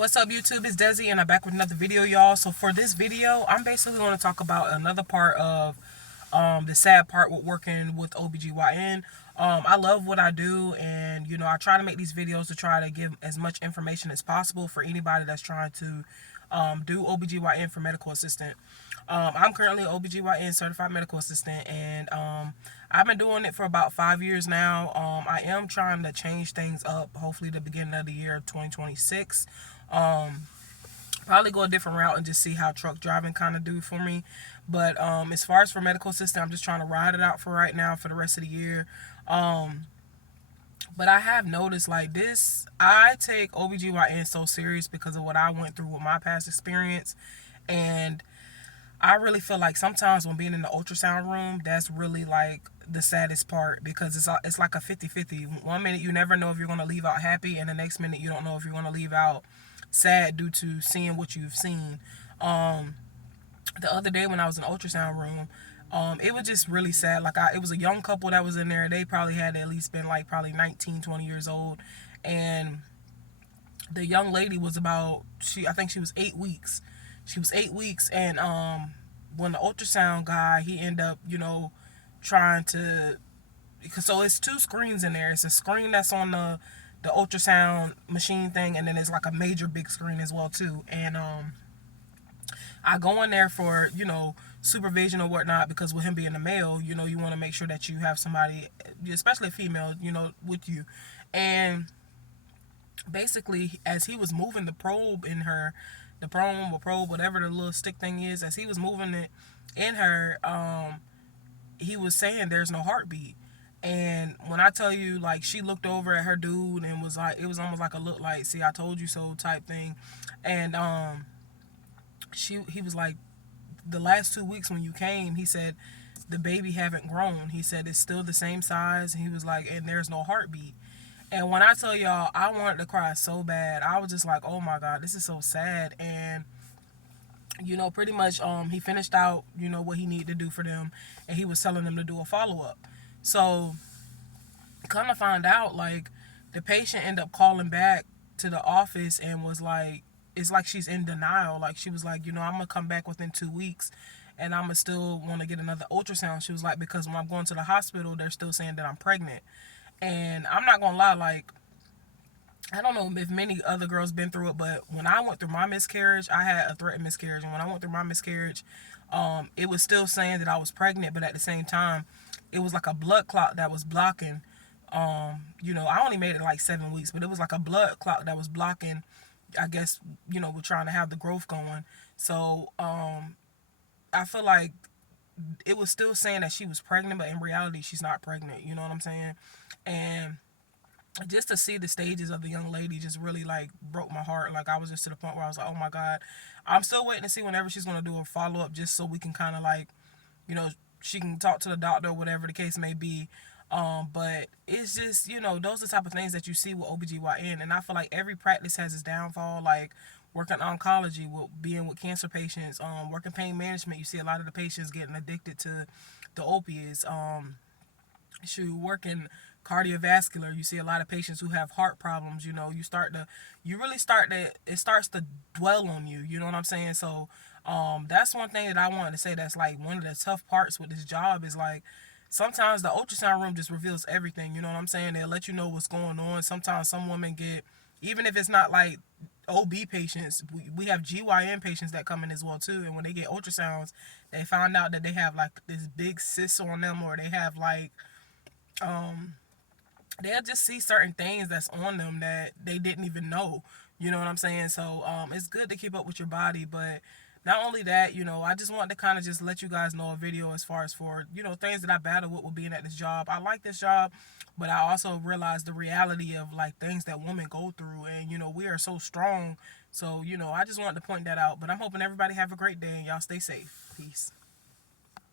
What's up, YouTube? It's Desi and I'm back with another video, y'all. So for this video, I'm basically going to talk about another part of the sad part with working with OBGYN. I love what I do, and I try to make these videos to try to give as much information as possible for anybody that's trying to do OBGYN for medical assistant. I'm currently an OBGYN certified medical assistant, and I've been doing it for about 5 years now. I am trying to change things up, hopefully the beginning of the year of 2026. Probably go a different route and just see how truck driving kind of do for me. But as far as for medical assistant, I'm just trying to ride it out for right now for the rest of the year. But I have noticed, like, this, I take OBGYN so serious because of what I went through with my past experience. And I really feel like sometimes when being in the ultrasound room, that's really like the saddest part, because it's like a 50-50. 1 minute you never know if you're going to leave out happy, and the next minute you don't know if you're going to leave out sad due to seeing what you've seen. The other day when I was in the ultrasound room, it was just really sad. Like, it was a young couple that was in there. They probably had at least been like probably 19, 20 years old. And the young lady was about, I think she was 8 weeks. She was 8 weeks, and when the ultrasound guy, he ended up, trying to, because so it's 2 screens in there. It's a screen that's on the ultrasound machine thing, and then it's like a major big screen as well too. And I go in there for supervision or whatnot, because with him being a male, you want to make sure that you have somebody, especially a female, with you. And basically, as he was moving the probe in her, the probe, whatever the little stick thing is, as he was moving it in her, he was saying there's no heartbeat. And when I tell you, like, she looked over at her dude and was like, it was almost like a look like, see, I told you so type thing. And he was like, the last 2 weeks when you came, he said the baby haven't grown. He said it's still the same size. He was like, and there's no heartbeat. And when I tell y'all, I wanted to cry so bad. I was just like, oh my God, this is so sad. And pretty much he finished out what he needed to do for them, and he was telling them to do a follow-up. So kind of find out, like, the patient ended up calling back to the office and was like, it's like she's in denial. Like, she was like, I'm gonna come back within 2 weeks, and I'm gonna still want to get another ultrasound. She was like, because when I'm going to the hospital, they're still saying that I'm pregnant. And I'm not gonna lie, like, I don't know if many other girls been through it, but when I went through my miscarriage, I had a threatened miscarriage. And when I went through my miscarriage, it was still saying that I was pregnant, but at the same time, it was like a blood clot that was blocking. I only made it like 7 weeks, but it was like a blood clot that was blocking, I guess, we're trying to have the growth going. So I feel like it was still saying that she was pregnant, but in reality, she's not pregnant. You know what I'm saying? And just to see the stages of the young lady just really, like, broke my heart. Like, I was just to the point where I was like, oh my God. I'm still waiting to see whenever she's going to do a follow-up, just so we can kind of, like, she can talk to the doctor or whatever the case may be. But it's just, those are the type of things that you see with OBGYN. And I feel like every practice has its downfall. Like, working oncology, being with cancer patients, working pain management, you see a lot of the patients getting addicted to the opiates. Working cardiovascular, you see a lot of patients who have heart problems. It starts to dwell on you. You know what I'm saying? So that's one thing that I wanted to say, that's like one of the tough parts with this job, is like, sometimes the ultrasound room just reveals everything. You know what I'm saying? They'll let you know what's going on. Sometimes some women get, even if it's not like OB patients, we have GYN patients that come in as well too, and when they get ultrasounds, they find out that they have like this big cyst on them, or they have like they'll just see certain things that's on them that they didn't even know. You know what I'm saying? So it's good to keep up with your body. But not only that, I just wanted to kind of just let you guys know a video as far as for, things that I battle with being at this job. I like this job, but I also realize the reality of, like, things that women go through. And, we are so strong. So, I just wanted to point that out. But I'm hoping everybody have a great day, and y'all stay safe. Peace.